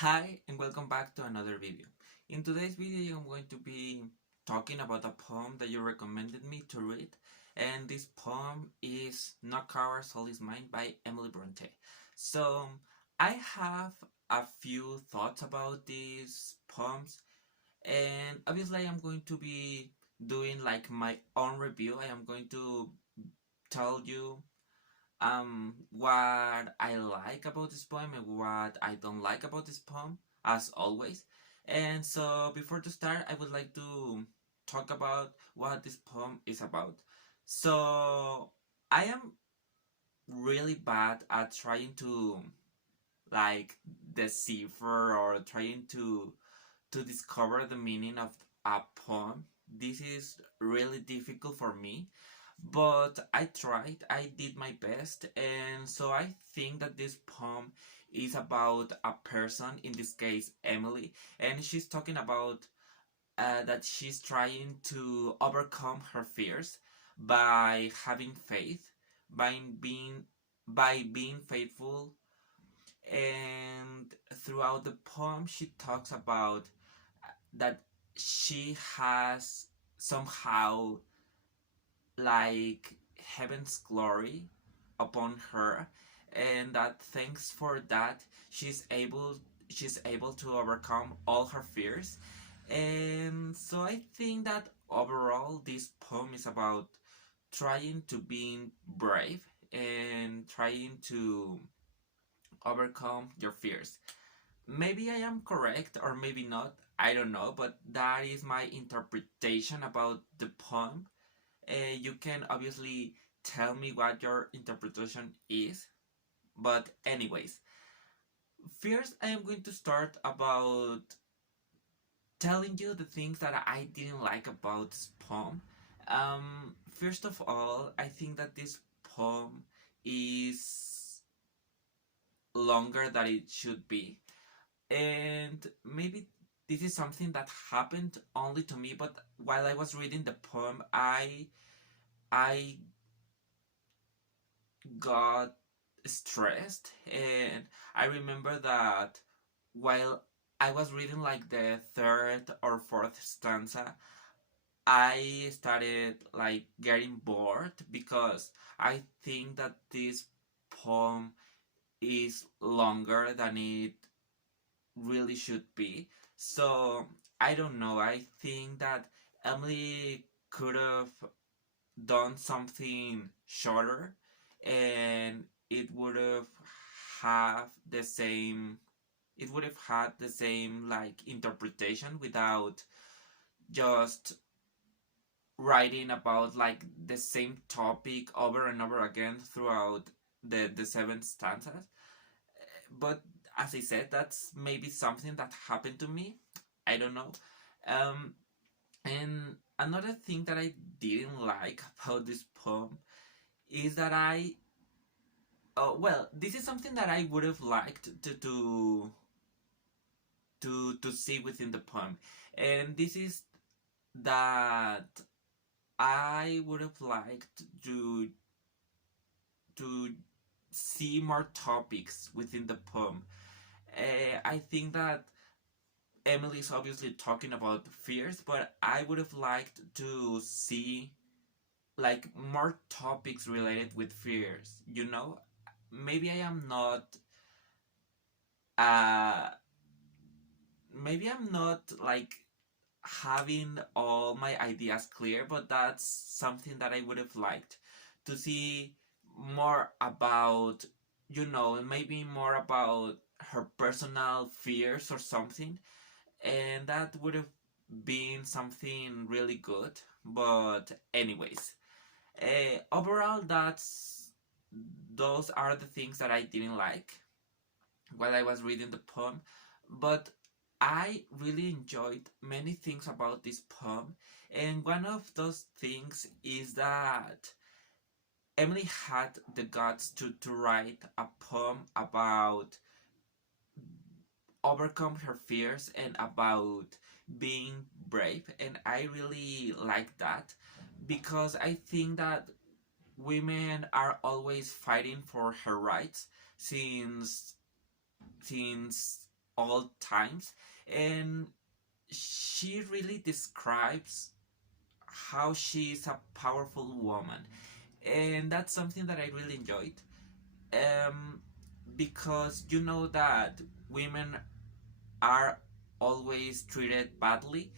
Hi and welcome back to another video. In today's video I'm going to be talking about a poem that you recommended me to read, and this poem is Not Ours All Is Mine by Emily Bronte. So I have a few thoughts about these poems, and obviously I am going to be doing like my own review. I am going to tell you what I like about this poem and what I don't like about this poem, as always. And so before to start, I would like to talk about what this poem is about. So I am really bad at trying to like decipher or trying to discover the meaning of a poem. This is really difficult for me, but I tried, I did my best, and so I think that this poem is about a person, in this case Emily, and she's talking about that she's trying to overcome her fears by having faith, by being by being faithful. And throughout the poem she talks about that she has somehow like heaven's glory upon her, and that thanks for that she's able to overcome all her fears. And so I think that overall this poem is about trying to be brave and trying to overcome your fears. Maybe I am correct or maybe not, I don't know, but that is my interpretation about the poem. You can obviously tell me what your interpretation is. But anyways, first I am going to start about telling you the things that I didn't like about this poem. First of all, I think that this poem is longer than it should be, and maybe this is something that happened only to me. But while I was reading the poem, I got stressed, and I remember that while I was reading like the third or fourth stanza, I started like getting bored because I think that this poem is longer than it really should be. So I don't know. I think that Emily could have done something shorter, and have the same it would have had the same like interpretation without just writing about like the same topic over and over again throughout the seven stanzas. But as I said, that's maybe something that happened to me. I don't know. um and another thing that I didn't like about this poem is that well, this is something that I would have liked to see within the poem, and this is that I would have liked to see more topics within the poem. I think that Emily is obviously talking about fears, but I would have liked to see like more topics related with fears. Maybe I am not uh maybe I'm not like having all my ideas clear, but that's something that I would have liked to see more about, maybe more about her personal fears or something, and that would have been something really good. But anyways, overall, those are the things that I didn't like while I was reading the poem, but I really enjoyed many things about this poem, and one of those things is that Emily had the guts to write a poem about overcome her fears and about being brave, and I really like that because I think that women are always fighting for her rights since since all times, and she really describes how she is a powerful woman, and that's something that I really enjoyed. Um, because you know that women are always treated badly,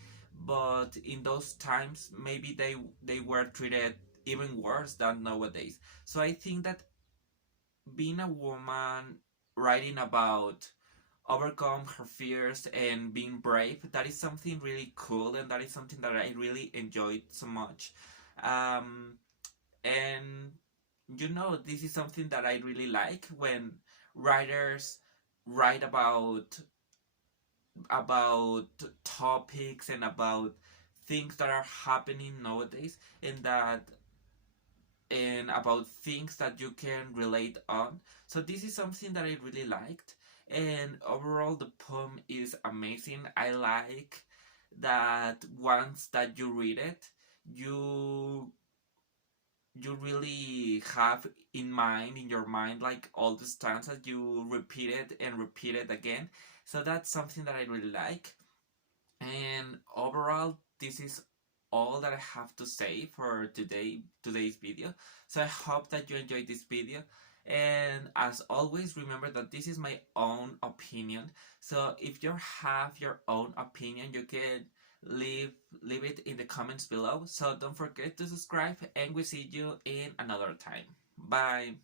but in those times maybe they were treated even worse than nowadays. So I think that being a woman writing about overcome her fears and being brave, that is something really cool, and that is something that I really enjoyed so much. um, and this is something that I really like when writers write about topics and about things that are happening nowadays, and about things that you can relate on. So this is something that I really liked, and overall the poem is amazing. I like that once that you read it, you you really have in your mind, like all the stanzas, you repeat it and repeat it again. So that's something that I really like. And overall, this is all that I have to say for today's video. So I hope that you enjoyed this video. And as always, remember that this is my own opinion. So if you have your own opinion, you can leave it in the comments below. So don't forget to subscribe, and we see you in another time. Bye.